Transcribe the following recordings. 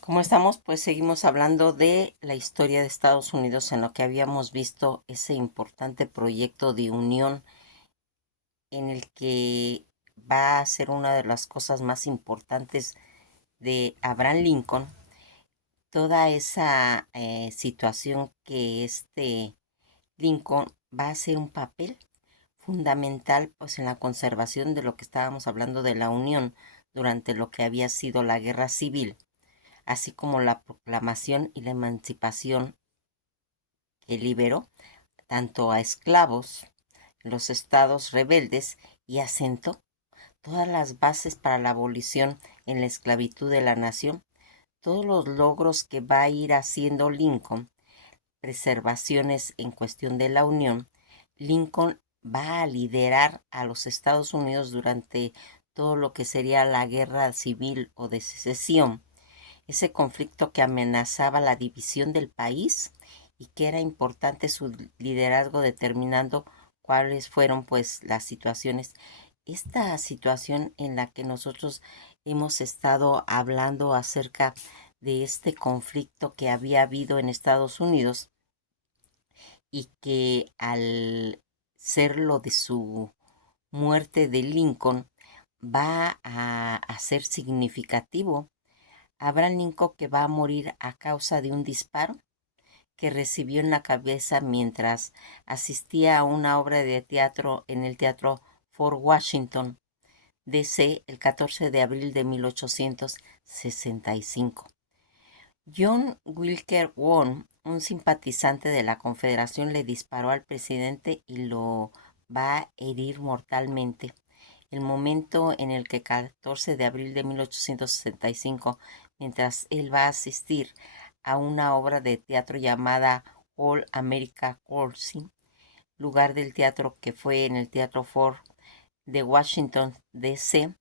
¿Cómo estamos? Pues seguimos hablando de la historia de Estados Unidos en lo que habíamos visto ese importante proyecto de unión en el que va a ser una de las cosas más importantes de Abraham Lincoln. Toda esa situación que Lincoln va a hacer un papel fundamental pues en la conservación de lo que estábamos hablando de la unión durante lo que había sido la guerra civil, así como la proclamación y la emancipación que liberó tanto a esclavos en los estados rebeldes y asentó todas las bases para la abolición en la esclavitud de la nación. Todos los logros que va a ir haciendo Lincoln, preservaciones en cuestión de la Unión, Lincoln va a liderar a los Estados Unidos durante todo lo que sería la guerra civil o de secesión, ese conflicto que amenazaba la división del país y que era importante su liderazgo determinando cuáles fueron pues las situaciones. Esta situación en la que nosotros hemos estado hablando acerca de este conflicto que había habido en Estados Unidos y que al ser lo de su muerte de Lincoln va a ser significativo. Abraham Lincoln, que va a morir a causa de un disparo que recibió en la cabeza mientras asistía a una obra de teatro en el Teatro Fort Washington, D.C., el 14 de abril de 1865. John Wilker Wong, un simpatizante de la Confederación, le disparó al presidente y lo va a herir mortalmente. El momento en el que 14 de abril de 1865, mientras él va a asistir a una obra de teatro llamada All America Closing, lugar del teatro que fue en el Teatro Ford de Washington, D.C.,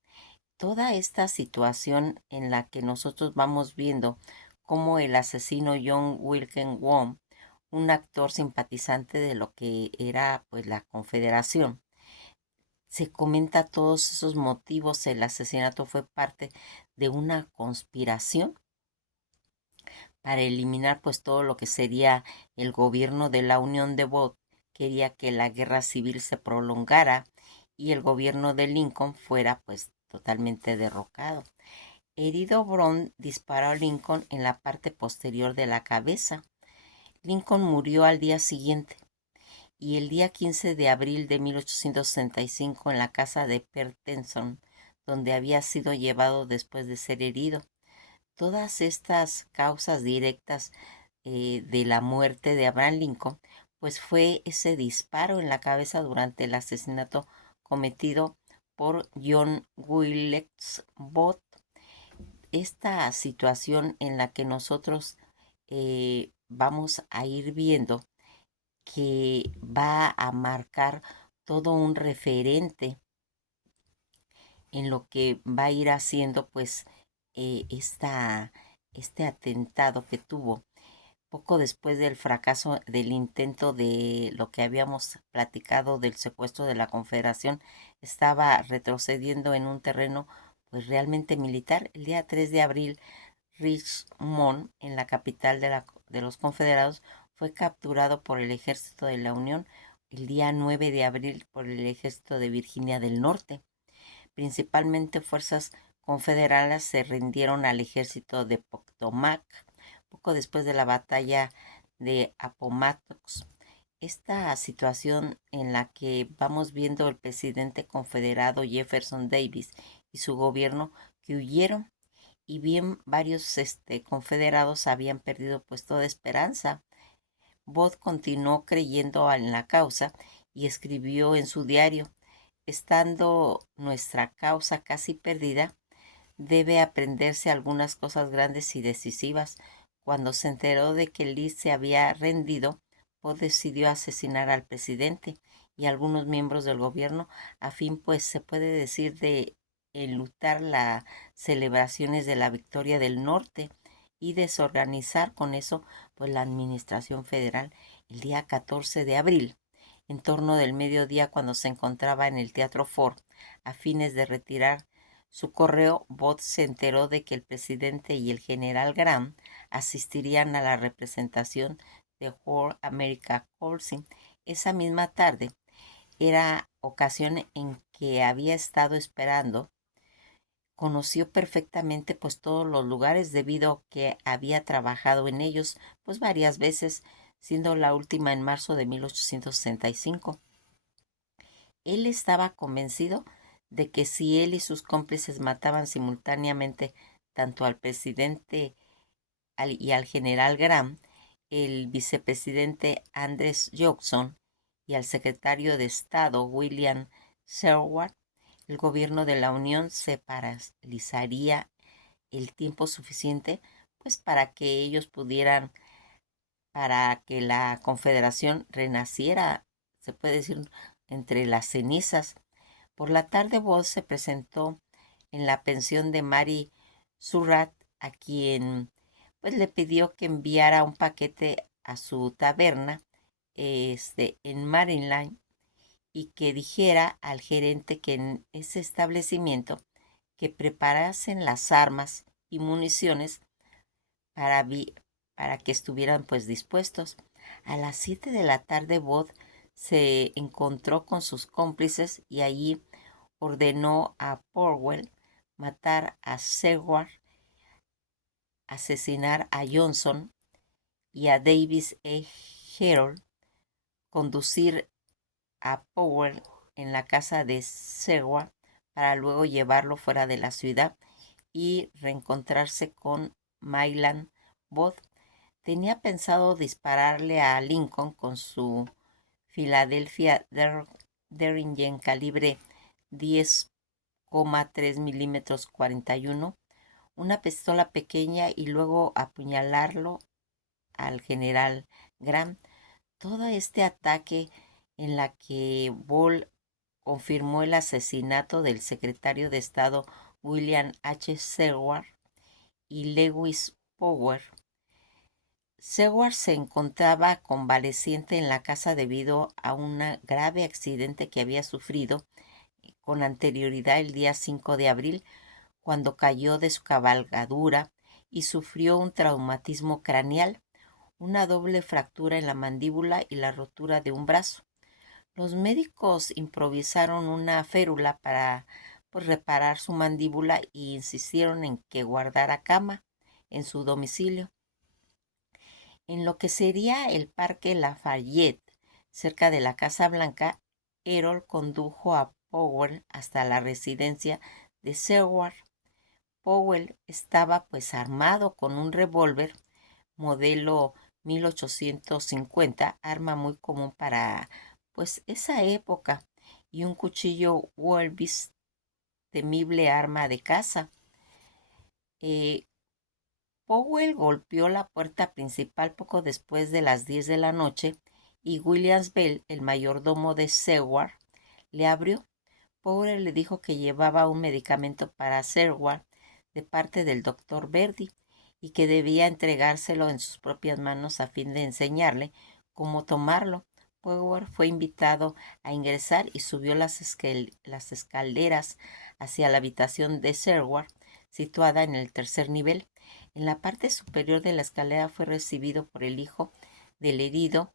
toda esta situación en la que nosotros vamos viendo cómo el asesino John Wilken Wong, un actor simpatizante de lo que era pues la Confederación, se comenta todos esos motivos. El asesinato fue parte de una conspiración para eliminar pues todo lo que sería el gobierno de la Unión de Bot. Quería que la guerra civil se prolongara y el gobierno de Lincoln fuera pues totalmente derrocado. Herido, Brown disparó a Lincoln en la parte posterior de la cabeza. Lincoln murió al día siguiente y el día 15 de abril de 1865 en la casa de Pertenson, donde había sido llevado después de ser herido. Todas estas causas directas de la muerte de Abraham Lincoln, pues fue ese disparo en la cabeza durante el asesinato cometido por John Wilkes Booth. Esta situación en la que nosotros vamos a ir viendo que va a marcar todo un referente en lo que va a ir haciendo pues este atentado que tuvo poco después del fracaso del intento de lo que habíamos platicado del secuestro de la Confederación. Estaba retrocediendo en un terreno pues realmente militar. El día 3 de abril, Richmond, en la capital de los Confederados, fue capturado por el ejército de la Unión. El día 9 de abril por el ejército de Virginia del Norte. Principalmente fuerzas confederadas se rindieron al ejército de Potomac poco después de la batalla de Appomattox. Esta situación en la que vamos viendo el presidente confederado Jefferson Davis y su gobierno que huyeron, y bien varios confederados habían perdido pues toda esperanza. Booth continuó creyendo en la causa y escribió en su diario: estando nuestra causa casi perdida, debe aprenderse algunas cosas grandes y decisivas. Cuando se enteró de que Lee se había rendido, Booth decidió asesinar al presidente y algunos miembros del gobierno a fin, pues se puede decir, de enlutar las celebraciones de la victoria del norte y desorganizar con eso pues la administración federal. El día 14 de abril, en torno del mediodía, cuando se encontraba en el Teatro Ford a fines de retirar su correo, Booth se enteró de que el presidente y el general Grant asistirían a la representación de World America Council esa misma tarde. Era ocasión en que había estado esperando. Conoció perfectamente pues todos los lugares debido a que había trabajado en ellos pues varias veces, siendo la última en marzo de 1865. Él estaba convencido de que si él y sus cómplices mataban simultáneamente tanto al presidente y al general Graham, el vicepresidente Andrew Johnson y al secretario de Estado William Sherwood, el gobierno de la Unión se paralizaría el tiempo suficiente pues para que la Confederación renaciera, se puede decir, entre las cenizas. Por la tarde, Booth se presentó en la pensión de Mary Surratt, a quien pues le pidió que enviara un paquete a su taberna en Maryland y que dijera al gerente que en ese establecimiento que preparasen las armas y municiones para, para que estuvieran pues dispuestos. A las 7 de la tarde, Booth se encontró con sus cómplices y allí ordenó a Powell matar a Seward, asesinar a Johnson y a Davis E. Herold, conducir a Powell en la casa de Seward para luego llevarlo fuera de la ciudad y reencontrarse con Mayland. Booth tenía pensado dispararle a Lincoln con su Philadelphia Derringer calibre 10,3 milímetros 41, una pistola pequeña y luego apuñalarlo al general Grant. Todo este ataque en la que Ball confirmó el asesinato del secretario de Estado William H. Seward y Lewis Power. Seward se encontraba convaleciente en la casa debido a un grave accidente que había sufrido con anterioridad el día 5 de abril, cuando cayó de su cabalgadura y sufrió un traumatismo craneal, una doble fractura en la mandíbula y la rotura de un brazo. Los médicos improvisaron una férula para pues, reparar su mandíbula e insistieron en que guardara cama en su domicilio. En lo que sería el Parque Lafayette, cerca de la Casa Blanca, Herold condujo a Powell hasta la residencia de Seward. Powell estaba pues armado con un revólver modelo 1850, arma muy común para pues esa época, y un cuchillo Wolbis, temible arma de caza. Powell golpeó la puerta principal poco después de las 10 de la noche y Williams Bell, el mayordomo de Seward, le abrió. Powell le dijo que llevaba un medicamento para Seward de parte del doctor Verdi y que debía entregárselo en sus propias manos a fin de enseñarle cómo tomarlo. Powell fue invitado a ingresar y subió las escaleras hacia la habitación de Seward, situada en el tercer nivel. En la parte superior de la escalera fue recibido por el hijo del herido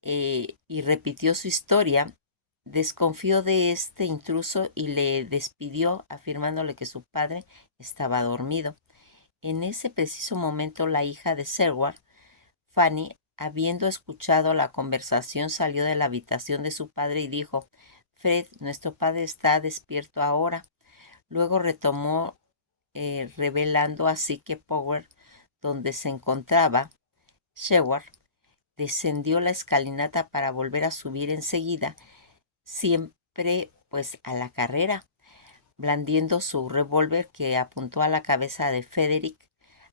y repitió su historia. Desconfió de este intruso y le despidió afirmándole que su padre estaba dormido. En ese preciso momento la hija de Seward, Fanny, habiendo escuchado la conversación, salió de la habitación de su padre y dijo: Fred, nuestro padre está despierto ahora. Luego retomó revelando así que Power, donde se encontraba Seward, descendió la escalinata para volver a subir enseguida, siempre pues a la carrera, blandiendo su revólver que apuntó a la cabeza de Frederick.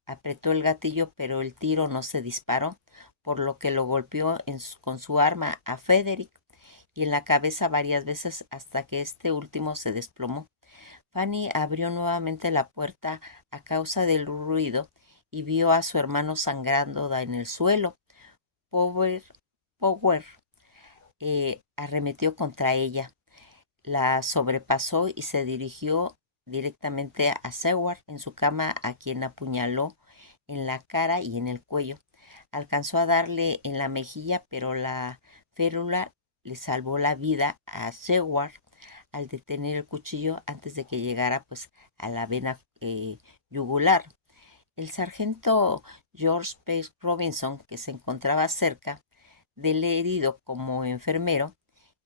Apretó el gatillo, pero el tiro no se disparó, por lo que lo golpeó con su arma a Frederick y en la cabeza varias veces hasta que este último se desplomó. Fanny abrió nuevamente la puerta a causa del ruido y vio a su hermano sangrando en el suelo. Power arremetió contra ella. la sobrepasó y se dirigió directamente a Seward en su cama, a quien apuñaló en la cara y en el cuello. Alcanzó a darle en la mejilla, pero la férula le salvó la vida a Seward al detener el cuchillo antes de que llegara pues a la vena yugular. El sargento George Pace Robinson, que se encontraba cerca del herido como enfermero,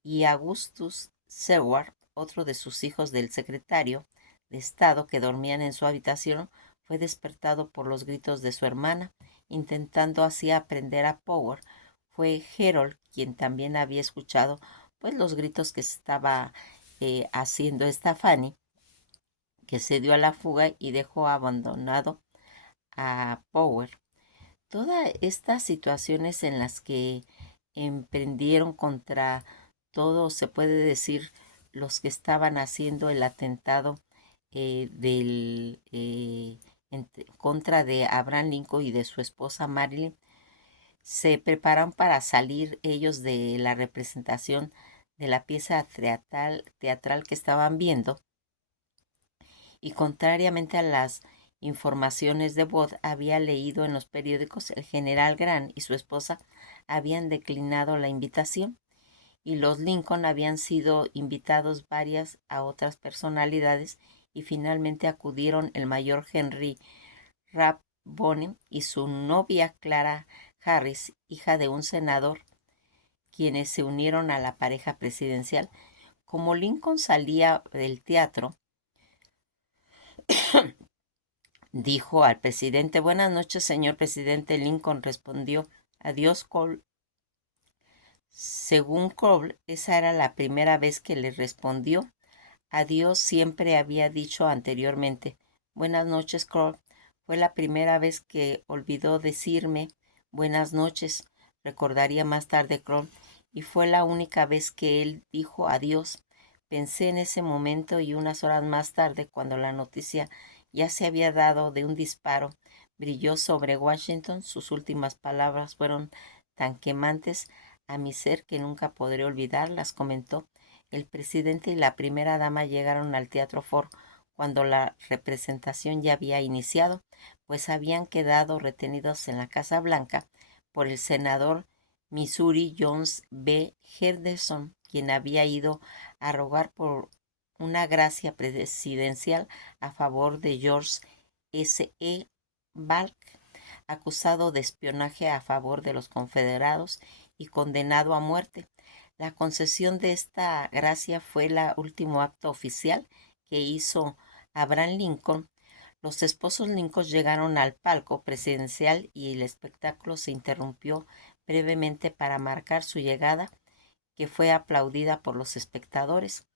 y Augustus Seward, otro de sus hijos del secretario de Estado que dormían en su habitación, fue despertado por los gritos de su hermana, intentando así aprender a Power. Fue Harold quien también había escuchado pues los gritos que estaba haciendo esta Fanny, que se dio a la fuga y dejó abandonado a Power. Todas estas situaciones en las que emprendieron contra todo, se puede decir, los que estaban haciendo el atentado en contra de Abraham Lincoln y de su esposa Marilyn, se preparan para salir ellos de la representación de la pieza teatral que estaban viendo, y contrariamente a las informaciones de Booth había leído en los periódicos, el general Grant y su esposa habían declinado la invitación, y los Lincoln habían sido invitados varias a otras personalidades, y finalmente acudieron el mayor Henry Rathbone y su novia Clara Harris, hija de un senador, quienes se unieron a la pareja presidencial. Como Lincoln salía del teatro, dijo al presidente: «Buenas noches, señor presidente». Lincoln respondió: «Adiós, Cole». Según Cole, esa era la primera vez que le respondió. Adiós siempre había dicho anteriormente. «Buenas noches, Cole». Fue la primera vez que olvidó decirme buenas noches, recordaría más tarde Cole, y fue la única vez que él dijo adiós. Pensé en ese momento y unas horas más tarde, cuando la noticia ya se había dado de un disparo brilló sobre Washington. Sus últimas palabras fueron tan quemantes a mi ser que nunca podré olvidarlas, comentó. El presidente y la primera dama llegaron al Teatro Ford cuando la representación ya había iniciado, pues habían quedado retenidos en la Casa Blanca por el senador Missouri Jones B. Henderson, quien había ido a rogar por una gracia presidencial a favor de George S. E. Balk, acusado de espionaje a favor de los confederados y condenado a muerte. La concesión de esta gracia fue el último acto oficial que hizo Abraham Lincoln. Los esposos Lincoln llegaron al palco presidencial y el espectáculo se interrumpió brevemente para marcar su llegada, que fue aplaudida por los espectadores.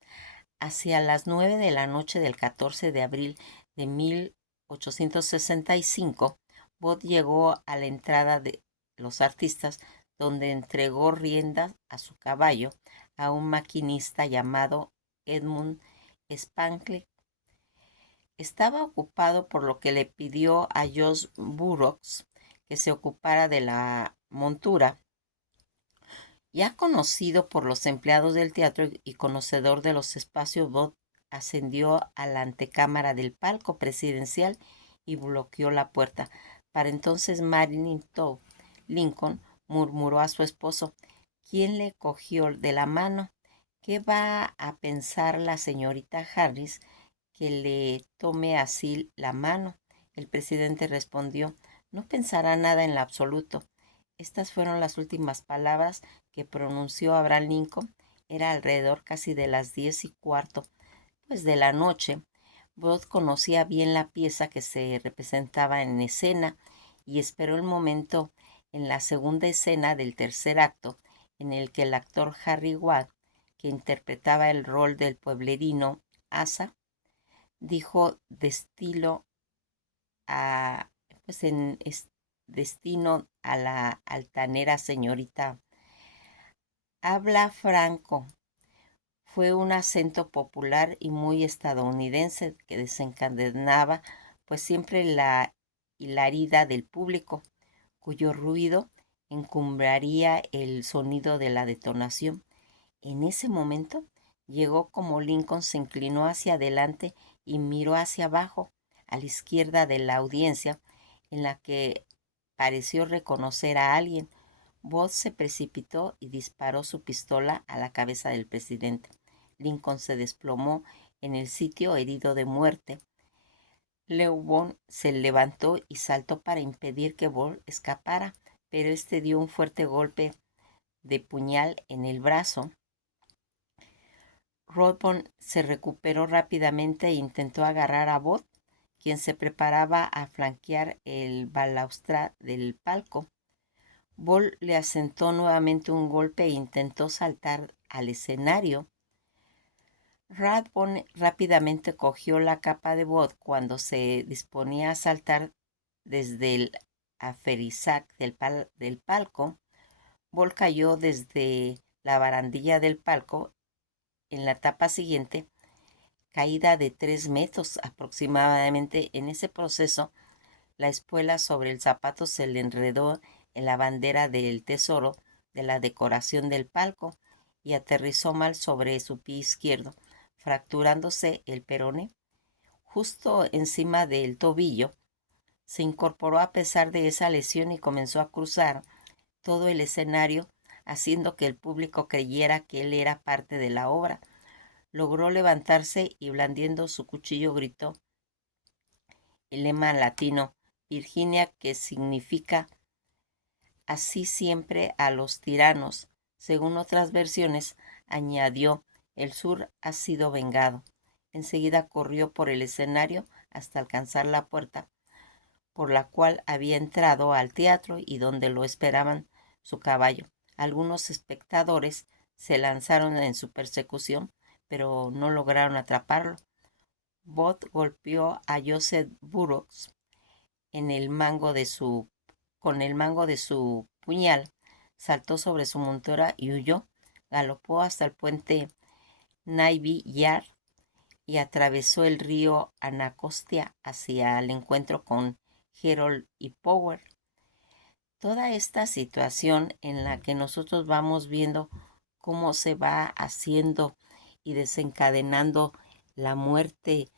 Hacia las 9 de la noche del 14 de abril de 1865, Booth llegó a la entrada de los artistas, donde entregó riendas a su caballo a un maquinista llamado Edmund Spangle. Estaba ocupado, por lo que le pidió a Josh Burroughs que se ocupara de la montura. Ya conocido por los empleados del teatro y conocedor de los espacios, Booth ascendió a la antecámara del palco presidencial y bloqueó la puerta. Para entonces Marilyn Todd Lincoln murmuró a su esposo: «¿Quién le cogió de la mano? ¿Qué va a pensar la señorita Harris que le tome así la mano?». El presidente respondió: «No pensará nada en lo absoluto». Estas fueron las últimas palabras que pronunció Abraham Lincoln. Era alrededor casi de las 10:15, pues, de la noche. Booth conocía bien la pieza que se representaba en escena y esperó el momento en la segunda escena del tercer acto, en el que el actor Harry Watt, que interpretaba el rol del pueblerino Asa, dijo a, pues en destino a la altanera señorita: «Habla franco». Fue un acento popular y muy estadounidense que desencadenaba pues siempre la hilaridad del público, cuyo ruido encumbraría el sonido de la detonación. En ese momento Llegó como Lincoln se inclinó hacia adelante y miró hacia abajo, a la izquierda de la audiencia, en la que pareció reconocer a alguien. Booth se precipitó y disparó su pistola a la cabeza del presidente. Lincoln se desplomó en el sitio herido de muerte. Leuven se levantó y saltó para impedir que Booth escapara, pero este dio un fuerte golpe de puñal en el brazo. Rawdon se recuperó rápidamente e intentó agarrar a Booth, quien se preparaba a flanquear el balaustra del palco. Ball le asentó nuevamente un golpe e intentó saltar al escenario. Rathbone rápidamente cogió la capa de Booth cuando se disponía a saltar desde el aferizac del palco. Ball cayó desde la barandilla del palco en la etapa siguiente, caída de 3 metros aproximadamente. En ese proceso, la espuela sobre el zapato se le enredó en la bandera del tesoro de la decoración del palco y aterrizó mal sobre su pie izquierdo, fracturándose el peroné. Justo encima del tobillo, se incorporó a pesar de esa lesión y comenzó a cruzar todo el escenario, haciendo que el público creyera que él era parte de la obra. Logró levantarse y blandiendo su cuchillo gritó el lema latino Virginia, que significa así siempre a los tiranos. Según otras versiones, añadió, el sur ha sido vengado. Enseguida corrió por el escenario hasta alcanzar la puerta por la cual había entrado al teatro y donde lo esperaban su caballo. Algunos espectadores se lanzaron en su persecución, pero no lograron atraparlo. Booth golpeó a Joseph Burroughs en el mango de su, con el mango de su puñal, saltó sobre su montura y huyó. Galopó hasta el puente Navy Yard y atravesó el río Anacostia hacia el encuentro con Herold y Power. Toda esta situación en la que nosotros vamos viendo cómo se va haciendo y desencadenando la muerte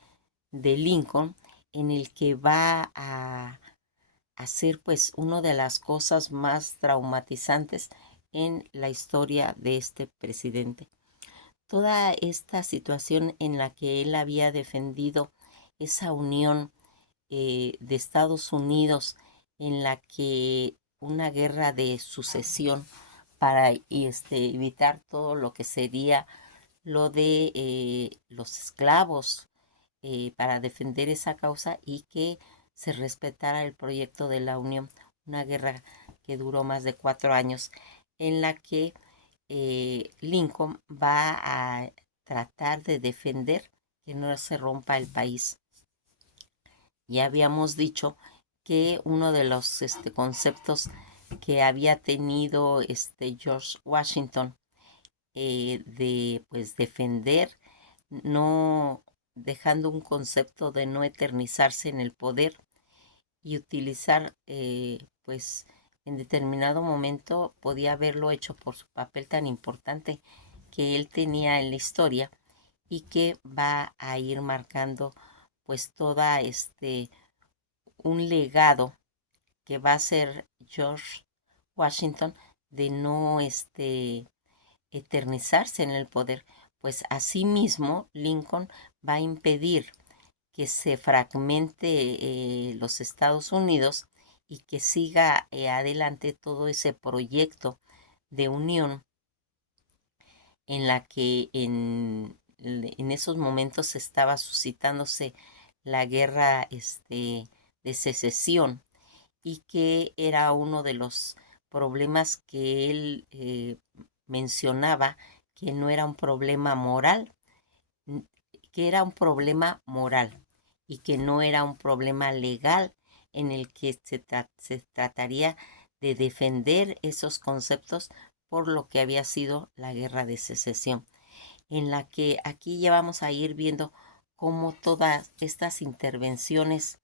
de Lincoln, en el que va a ser pues una de las cosas más traumatizantes en la historia de este presidente. Toda esta situación en la que él había defendido esa unión de Estados Unidos, en la que una guerra de sucesión para evitar todo lo que sería lo de los esclavos, para defender esa causa y que se respetara el proyecto de la Unión, una guerra que duró más de 4 años, en la que Lincoln va a tratar de defender que no se rompa el país. Ya habíamos dicho que uno de los conceptos que había tenido George Washington, de pues defender, no dejando un concepto de no eternizarse en el poder y utilizar, pues en determinado momento podía haberlo hecho por su papel tan importante que él tenía en la historia y que va a ir marcando pues toda un legado que va a ser George Washington de no eternizarse en el poder, pues asimismo Lincoln va a impedir que se fragmente los Estados Unidos y que siga adelante todo ese proyecto de unión en la que en esos momentos estaba suscitándose la guerra de secesión y que era uno de los problemas que él mencionaba, que no era un problema moral, que era un problema moral y que no era un problema legal en el que se trataría de defender esos conceptos por lo que había sido la guerra de secesión, en la que aquí ya vamos a ir viendo cómo todas estas intervenciones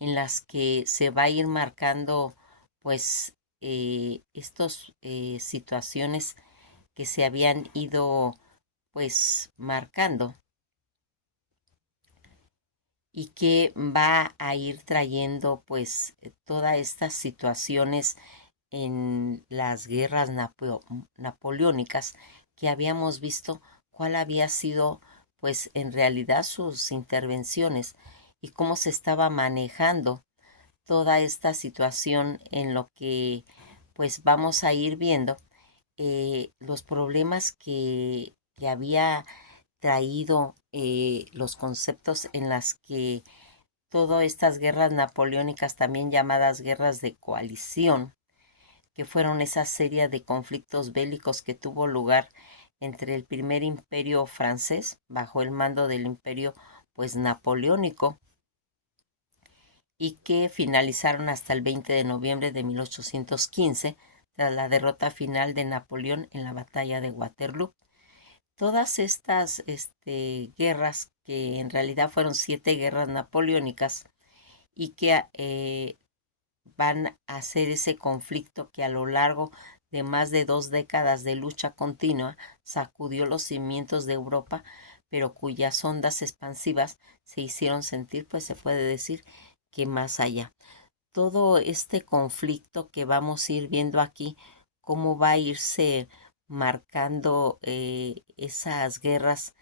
en las que se va a ir marcando pues estas situaciones que se habían ido pues marcando y que va a ir trayendo pues todas estas situaciones en las guerras napoleónicas que habíamos visto cuál había sido pues en realidad sus intervenciones y cómo se estaba manejando toda esta situación en lo que pues vamos a ir viendo los problemas que había traído los conceptos en las que todas estas guerras napoleónicas, también llamadas guerras de coalición, que fueron esa serie de conflictos bélicos que tuvo lugar entre el primer imperio francés, bajo el mando del imperio pues napoleónico, y que finalizaron hasta el 20 de noviembre de 1815, tras la derrota final de Napoleón en la batalla de Waterloo. Todas estas guerras, que en realidad fueron 7 guerras napoleónicas, y que van a ser ese conflicto que a lo largo de más de 2 décadas de lucha continua sacudió los cimientos de Europa, pero cuyas ondas expansivas se hicieron sentir, pues se puede decir que más allá. Todo este conflicto que vamos a ir viendo aquí, cómo va a irse marcando esas guerras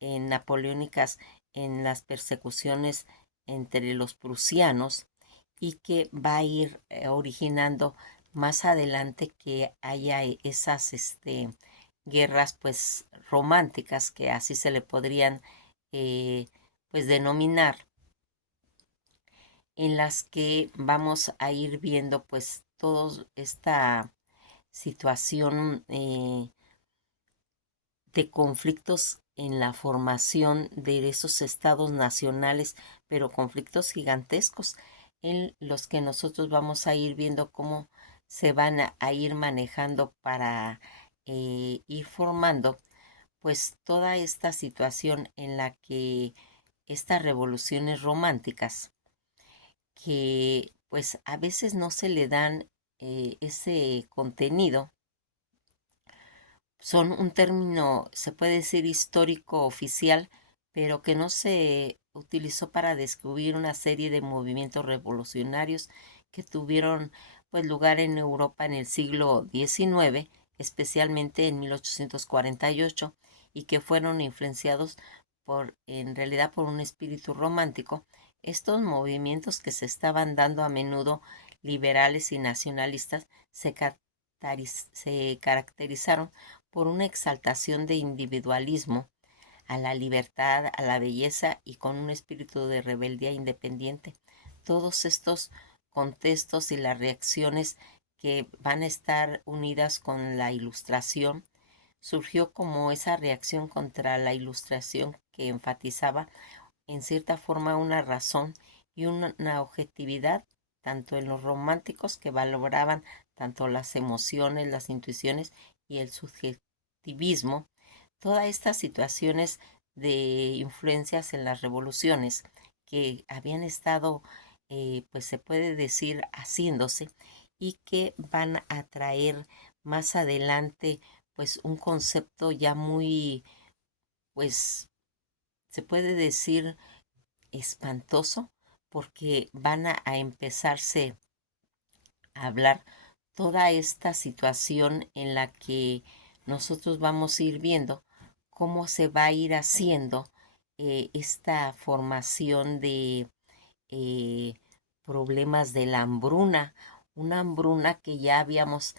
napoleónicas en las persecuciones entre los prusianos, y que va a ir originando más adelante que haya esas guerras pues románticas, que así se le podrían pues denominar, en las que vamos a ir viendo pues toda esta situación de conflictos en la formación de esos estados nacionales, pero conflictos gigantescos en los que nosotros vamos a ir viendo cómo se van a ir manejando para ir formando pues toda esta situación en la que estas revoluciones románticas, que pues a veces no se le dan ese contenido, son un término, se puede decir, histórico oficial, pero que no se utilizó para describir una serie de movimientos revolucionarios que tuvieron pues lugar en Europa en el siglo XIX, especialmente en 1848, y que fueron influenciados en realidad por un espíritu romántico. Estos movimientos, que se estaban dando a menudo liberales y nacionalistas, se caracterizaron por una exaltación de individualismo, a la libertad, a la belleza, y con un espíritu de rebeldía independiente. Todos estos contextos y las reacciones que van a estar unidas con la Ilustración, surgió como esa reacción contra la Ilustración, que enfatizaba en cierta forma una razón y una objetividad, tanto en los románticos, que valoraban tanto las emociones, las intuiciones y el subjetivismo. Todas estas situaciones de influencias en las revoluciones que habían estado, pues se puede decir, haciéndose, y que van a traer más adelante pues un concepto ya muy, pues se puede decir, espantoso, porque van a empezarse a hablar toda esta situación en la que nosotros vamos a ir viendo cómo se va a ir haciendo esta formación de eh, problemas de la hambruna, una hambruna que ya habíamos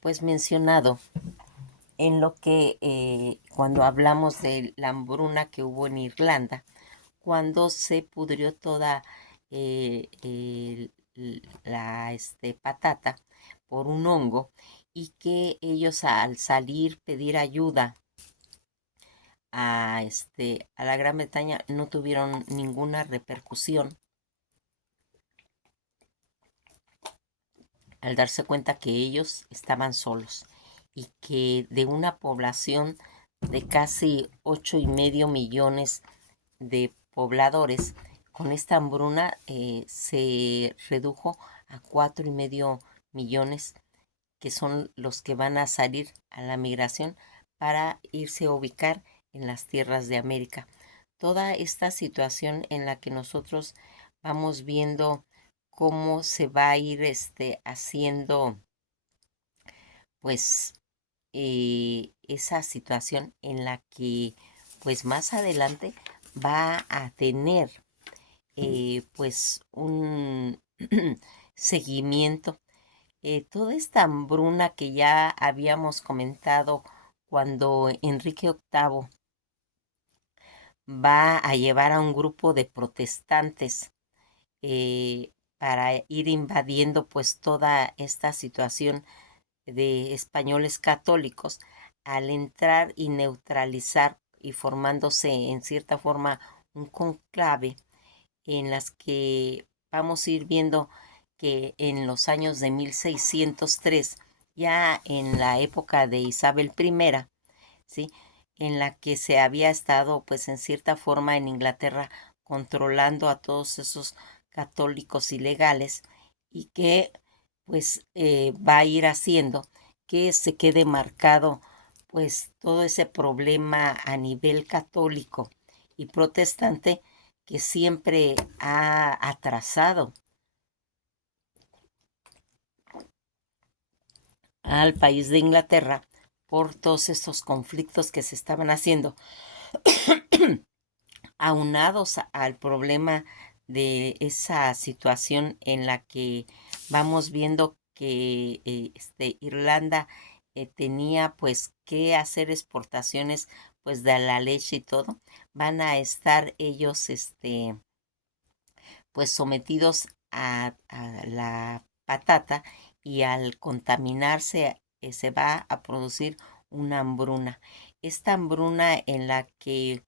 pues mencionado en lo que cuando hablamos de la hambruna que hubo en Irlanda, cuando se pudrió toda la patata por un hongo, y que ellos, al salir pedir ayuda a la Gran Bretaña, no tuvieron ninguna repercusión, al darse cuenta que ellos estaban solos, y que de una población de casi 8,5 millones de pobladores, con esta hambruna se redujo a 4,5 millones, que son los que van a salir a la migración para irse a ubicar en las tierras de América. Toda esta situación en la que nosotros vamos viendo cómo se va a ir haciendo pues esa situación en la que pues más adelante va a tener pues un seguimiento. Toda esta hambruna que ya habíamos comentado cuando Enrique VIII va a llevar a un grupo de protestantes para ir invadiendo pues toda esta situación de españoles católicos, al entrar y neutralizar y formándose en cierta forma un conclave en las que vamos a ir viendo que en los años de 1603, ya en la época de Isabel I, ¿sí? En la que se había estado, pues en cierta forma en Inglaterra, controlando a todos esos católicos ilegales y que pues va a ir haciendo que se quede marcado pues todo ese problema a nivel católico y protestante que siempre ha atrasado al país de Inglaterra por todos estos conflictos que se estaban haciendo, aunados al problema de esa situación en la que vamos viendo que Irlanda tenía pues que hacer exportaciones pues de la leche y todo, van a estar ellos pues sometidos a la patata y al contaminarse se va a producir una hambruna. Esta hambruna en la que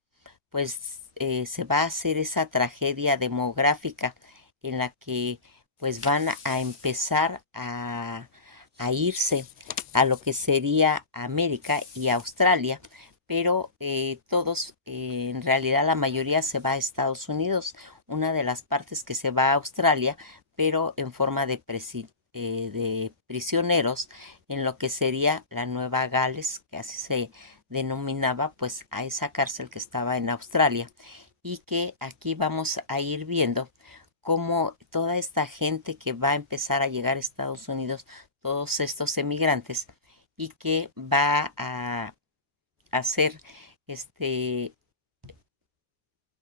pues se va a hacer esa tragedia demográfica en la que pues van a empezar a irse a lo que sería América y Australia, pero todos, en realidad la mayoría se va a Estados Unidos, una de las partes que se va a Australia, pero en forma de prisioneros en lo que sería la Nueva Gales, que así se denominaba pues a esa cárcel que estaba en Australia y que aquí vamos a ir viendo cómo toda esta gente que va a empezar a llegar a Estados Unidos, todos estos emigrantes y que va a hacer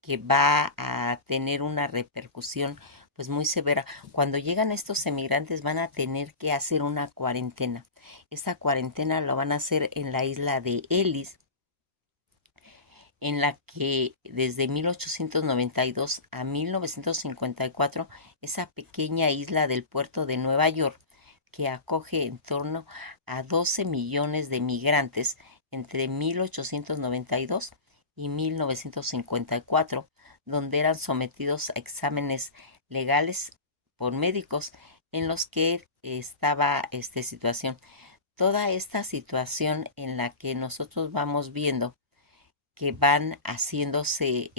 que va a tener una repercusión pues muy severa. Cuando llegan estos emigrantes van a tener que hacer una cuarentena. Esta cuarentena lo van a hacer en la isla de Ellis, en la que desde 1892 a 1954 esa pequeña isla del puerto de Nueva York, que acoge en torno a 12 millones de migrantes entre 1892 y 1954, donde eran sometidos a exámenes legales por médicos en los que estaba esta situación. Toda esta situación en la que nosotros vamos viendo que van haciéndose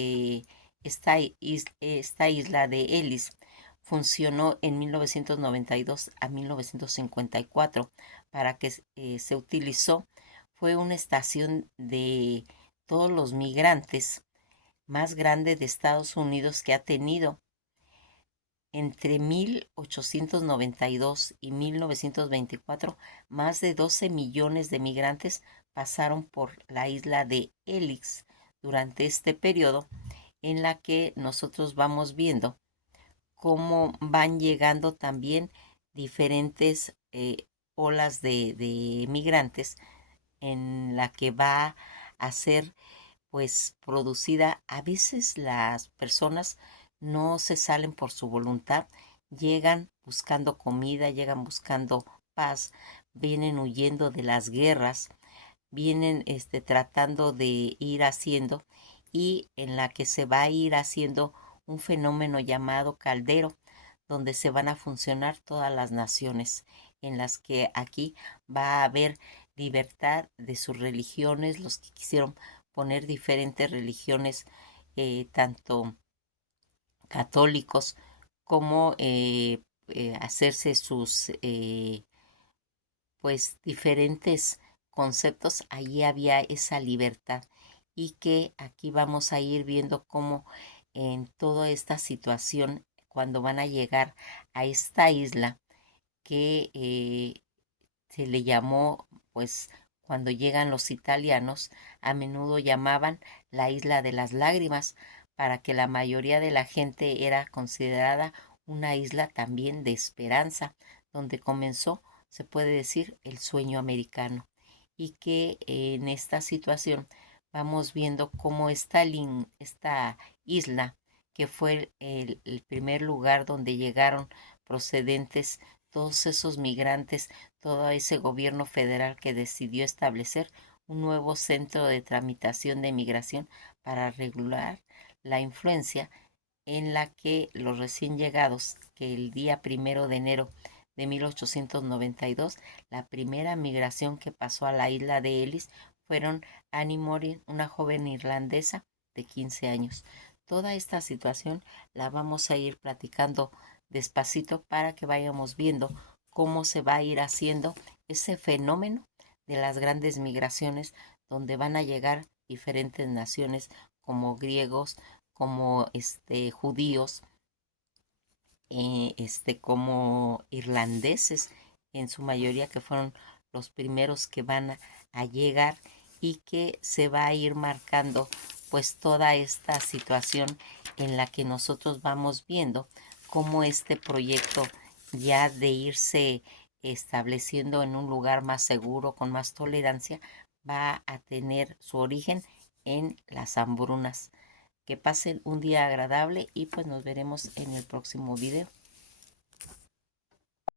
esta isla de Ellis funcionó en 1992 a 1954 para que se utilizó. Fue una estación de todos los migrantes más grande de Estados Unidos que ha tenido. Entre 1892 y 1924, más de 12 millones de migrantes pasaron por la isla de Ellis durante este periodo en la que nosotros vamos viendo cómo van llegando también diferentes olas de migrantes en la que va a ser pues producida. A veces las personas no se salen por su voluntad, llegan buscando comida, llegan buscando paz, vienen huyendo de las guerras, vienen tratando de ir haciendo y en la que se va a ir haciendo un fenómeno llamado caldero, donde se van a funcionar todas las naciones, en las que aquí va a haber libertad de sus religiones, los que quisieron poner diferentes religiones, tanto católicos como hacerse sus pues diferentes conceptos, allí había esa libertad y que aquí vamos a ir viendo cómo en toda esta situación, cuando van a llegar a esta isla que se le llamó, pues cuando llegan los italianos, a menudo llamaban la isla de las lágrimas, para que la mayoría de la gente era considerada una isla también de esperanza, donde comenzó, se puede decir, el sueño americano. Y que en esta situación vamos viendo cómo esta isla, que fue el primer lugar donde llegaron procedentes todos esos migrantes, todo ese gobierno federal que decidió establecer un nuevo centro de tramitación de migración para regular la influencia en la que los recién llegados, que el día 1 de enero de 1892, la primera migración que pasó a la isla de Ellis, fueron Annie Morin, una joven irlandesa de 15 años. Toda esta situación la vamos a ir platicando despacito para que vayamos viendo cómo se va a ir haciendo ese fenómeno de las grandes migraciones, donde van a llegar diferentes naciones como griegos, como judíos, como irlandeses, en su mayoría, que fueron los primeros que van a llegar, y que se va a ir marcando pues toda esta situación en la que nosotros vamos viendo cómo este proyecto, ya de irse estableciendo en un lugar más seguro, con más tolerancia, va a tener su origen en las hambrunas. Que pasen un día agradable y pues nos veremos en el próximo video.